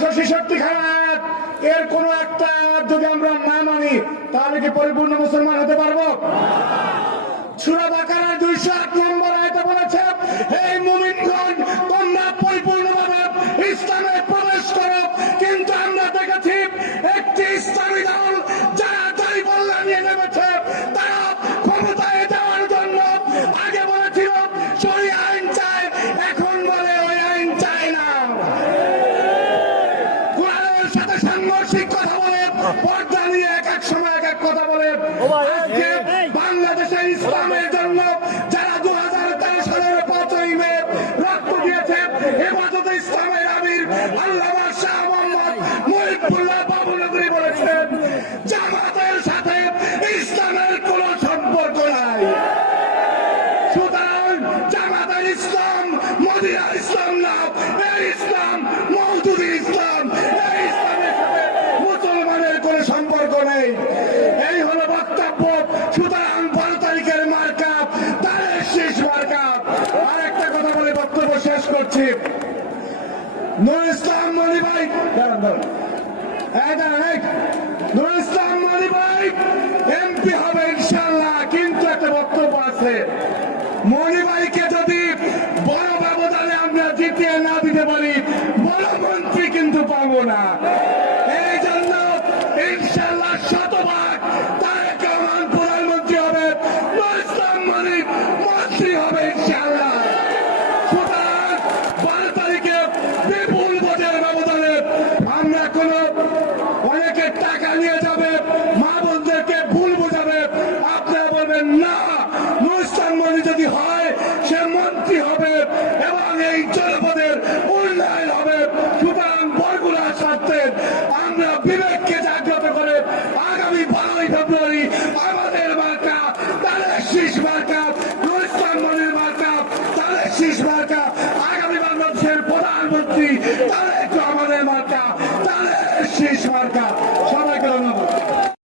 666 খানা আয়াত, এর কোন একটা আয়াত যদি আমরা না মানি তাহলে কি পরিপূর্ণ মুসলমান হতে পারবো? সূরা বাকারার 208 নম্বর আয়াতে বলেছে, এই মুমিনগণ তোমরা পরিপূর্ণভাবে ইসলামে প্রবেশ করো। কিন্তু আমরা দেখেছি একটি ইসলামী দল যারা দাড়ি পাল্লা নিয়ে নেমেছে, তারা ক্ষমতায় যাওয়ার জন্য আগে বলেছিল শরিয়া আইন চায়, এখন বলে ওই আইন চায় না। কোরআনের সাথে সাংঘর্ষিক কথা বলে, পর্দা নিয়ে এক এক সময় এক এক কথা বলে। আজকে বাংলাদেশের ইসলামের জন্য যারা 2013 সালের 5ই মে রক্ত দিয়েছে, হেফাজতে ইসলামের আমির আল্লামা শাহ মোহাম্মদ মুহিবুল্লাহ বাবুনগরী বলেছেন, জামাতের সাথে ইসলামের কোন সম্পর্ক নাই। সুতরাং জামাতের ইসলাম মদিনার ইসলাম না, এই ইসলাম মওদুদি ইসলাম। এই ইসলামের সাথে মুসলমানের কোন সম্পর্ক নেই। এই হলো বক্তব্য। সুতরাং 12 তারিখের মার্কা তারের শেষ মার্কা। আর একটা কথা বলে বক্তব্য শেষ করছি। নুরুল ইসলাম মনি ভাই, নুরুল ইসলাম মনি ভাই এমপি হবে ইনশাআল্লাহ, কিন্তু একটা বক্তব্য আছে, মনি ভাইকে যদি বড় ব্যবধানে আমরা জিতিয়ে না দিতে পারি, বড় মন্ত্রী কিন্তু পাবো না। এই জন্য ইনশাআল্লাহ শতভাগ তারেক রহমান প্রধানমন্ত্রী হবে, নুরুল ইসলাম মনি মন্ত্রী হবে ইনশাআল্লাহ। সুতরাং 12 তারিখে বিপুল ভোটের ব্যবধানে আমরা কোন অনেকে টাকা নিয়ে যাবে, মা বোনদেরকে ভুল বোঝাবে, আপনারা বলবেন না, নুরুল ইসলাম মনি যদি হয় সে মন্ত্রী হবে এবং এই জনপদের উন্নয়ন হবে। সুতরাং বরগুনার স্বার্থে আমরা বিবেককে জাগ্রত করে আগামী 12ই ফেব্রুয়ারি আমাদের মার্কা তারেক শীষ মার্কা, নুরুল ইসলাম মনির মার্কা তারেক শীষ মার্কা, আগামী বাংলাদেশের প্রধানমন্ত্রী তারেক রহমানের মার্কা তারেক শীষ মার্কা। সবাই